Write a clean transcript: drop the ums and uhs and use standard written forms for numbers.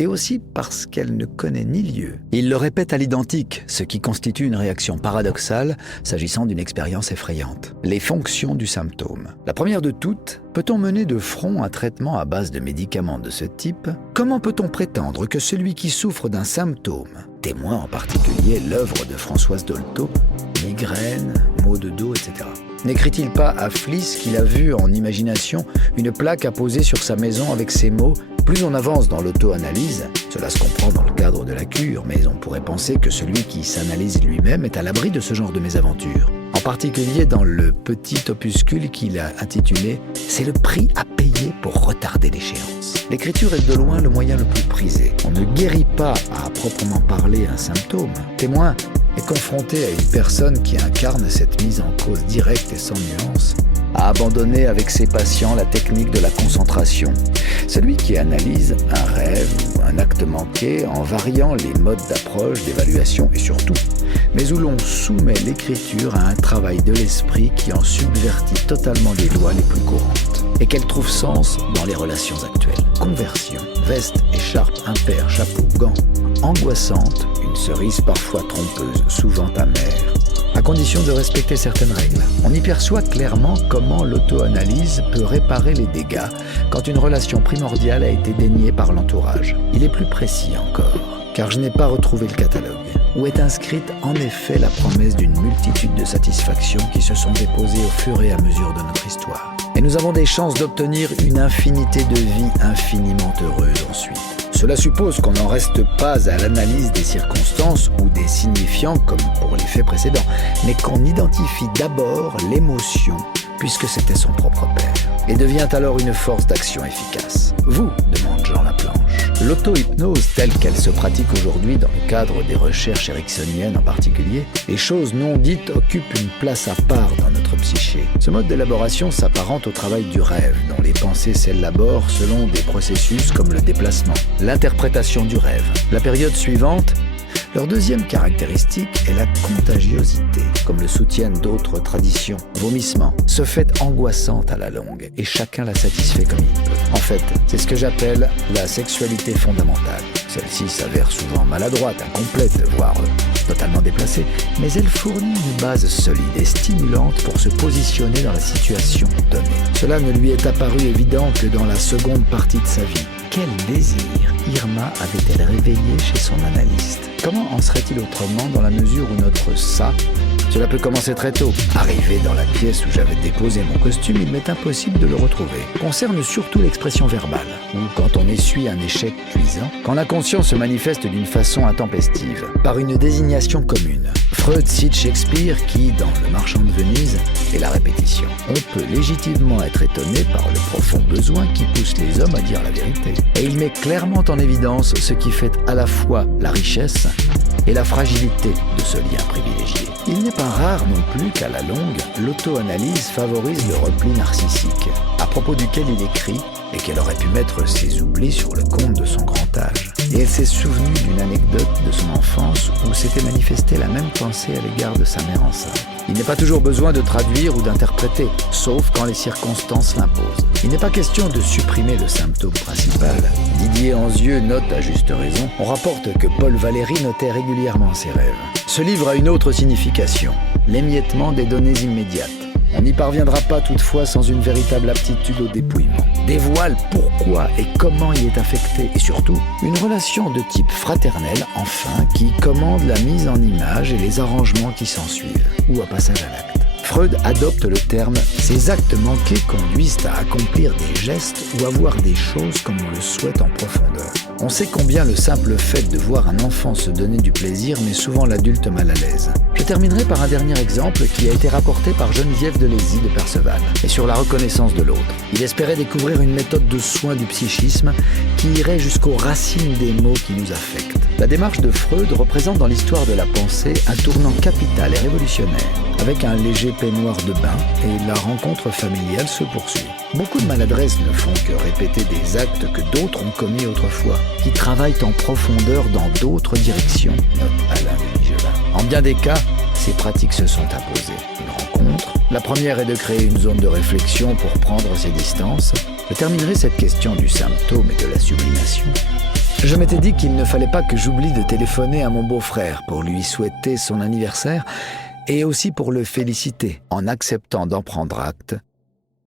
et aussi parce qu'elle ne connaît ni lieu. Il le répète à l'identique, ce qui constitue une réaction paradoxale s'agissant d'une expérience effrayante. Les fonctions du symptôme. La première de toutes, peut-on mener de front un traitement à base de médicaments de ce type? Comment peut-on prétendre que celui qui souffre d'un symptôme, témoin en particulier l'œuvre de Françoise Dolto, migraine, maux de dos, etc., n'écrit-il pas à Fliss qu'il a vu en imagination une plaque apposée sur sa maison avec ces mots « Plus on avance dans l'auto-analyse, cela se comprend dans le cadre de la cure, mais on pourrait penser que celui qui s'analyse lui-même est à l'abri de ce genre de mésaventures. » En particulier dans le petit opuscule qu'il a intitulé « C'est le prix à payer pour retarder l'échéance ». L'écriture est de loin le moyen le plus prisé. On ne guérit pas à proprement parler un symptôme. Témoin est confronté à une personne qui incarne cette mise en cause directe et sans nuance, a abandonné avec ses patients la technique de la concentration. Celui qui analyse un rêve ou un acte manqué en variant les modes d'approche, d'évaluation et surtout, mais où l'on soumet l'écriture à un travail de l'esprit qui en subvertit totalement les lois les plus courantes et qu'elle trouve sens dans les relations actuelles. Conversion, veste, écharpe, impair, chapeau, gants, angoissante, une cerise parfois trompeuse, souvent amère, à condition de respecter certaines règles. On y perçoit clairement comment l'auto-analyse peut réparer les dégâts quand une relation primordiale a été déniée par l'entourage. Il est plus précis encore, car je n'ai pas retrouvé le catalogue, où est inscrite en effet la promesse d'une multitude de satisfactions qui se sont déposées au fur et à mesure de notre histoire. Et nous avons des chances d'obtenir une infinité de vies infiniment heureuses ensuite. Cela suppose qu'on n'en reste pas à l'analyse des circonstances ou des signifiants comme pour les faits précédents, mais qu'on identifie d'abord l'émotion, puisque c'était son propre père, et devient alors une force d'action efficace. Vous, demande Jean Laplanche. L'auto-hypnose telle qu'elle se pratique aujourd'hui dans le cadre des recherches ericksoniennes en particulier, les choses non dites occupent une place à part dans notre psyché. Ce mode d'élaboration s'apparente au travail du rêve, dont les pensées s'élaborent selon des processus comme le déplacement, l'interprétation du rêve. La période suivante, leur deuxième caractéristique est la contagiosité, comme le soutiennent d'autres traditions. Vomissement, ce fait angoissante à la longue, et chacun la satisfait comme il peut. En fait, c'est ce que j'appelle la sexualité fondamentale. Celle-ci s'avère souvent maladroite, incomplète, voire totalement déplacée, mais elle fournit une base solide et stimulante pour se positionner dans la situation donnée. Cela ne lui est apparu évident que dans la seconde partie de sa vie. Quel désir Irma avait-elle réveillé chez son analyste? Comment en serait-il autrement dans la mesure où notre ça, cela peut commencer très tôt. Arrivé dans la pièce où j'avais déposé mon costume, il m'est impossible de le retrouver. Concerne surtout l'expression verbale, ou quand on essuie un échec cuisant, quand l'inconscient se manifeste d'une façon intempestive, par une désignation commune. Freud cite Shakespeare qui, dans Le Marchand de Venise, est la répétition. On peut légitimement être étonné par le profond besoin qui pousse les hommes à dire la vérité. Et il met clairement en évidence ce qui fait à la fois la richesse et la fragilité de ce lien privilégié. Il n'est pas rare non plus qu'à la longue, l'auto-analyse favorise le repli narcissique, à propos duquel il écrit et qu'elle aurait pu mettre ses oublis sur le compte de son grand âge. Et elle s'est souvenue d'une anecdote de son enfance où s'était manifestée la même pensée à l'égard de sa mère enceinte. Il n'est pas toujours besoin de traduire ou d'interpréter, sauf quand les circonstances l'imposent. Il n'est pas question de supprimer le symptôme principal. Didier Anzieux note à juste raison, on rapporte que Paul Valéry notait régulièrement ses rêves. Ce livre a une autre signification, l'émiettement des données immédiates. On n'y parviendra pas toutefois sans une véritable aptitude au dépouillement. Dévoile pourquoi et comment il est affecté et surtout une relation de type fraternel enfin qui commande la mise en image et les arrangements qui s'ensuivent ou à passage à l'acte. Freud adopte le terme « ces actes manqués conduisent à accomplir des gestes ou à voir des choses comme on le souhaite en profondeur ». On sait combien le simple fait de voir un enfant se donner du plaisir met souvent l'adulte mal à l'aise. Je terminerai par un dernier exemple qui a été rapporté par Geneviève Delézy de Perceval, et sur la reconnaissance de l'autre. Il espérait découvrir une méthode de soin du psychisme qui irait jusqu'aux racines des maux qui nous affectent. La démarche de Freud représente dans l'histoire de la pensée un tournant capital et révolutionnaire. Avec un léger peignoir de bain et la rencontre familiale se poursuit. Beaucoup de maladresses ne font que répéter des actes que d'autres ont commis autrefois, qui travaillent en profondeur dans d'autres directions, note Alain Demijola. En bien des cas, ces pratiques se sont imposées. Une rencontre, la première est de créer une zone de réflexion pour prendre ses distances. Je terminerai cette question du symptôme et de la sublimation Je m'étais dit qu'il ne fallait pas que j'oublie de téléphoner à mon beau-frère pour lui souhaiter son anniversaire et aussi pour le féliciter en acceptant d'en prendre acte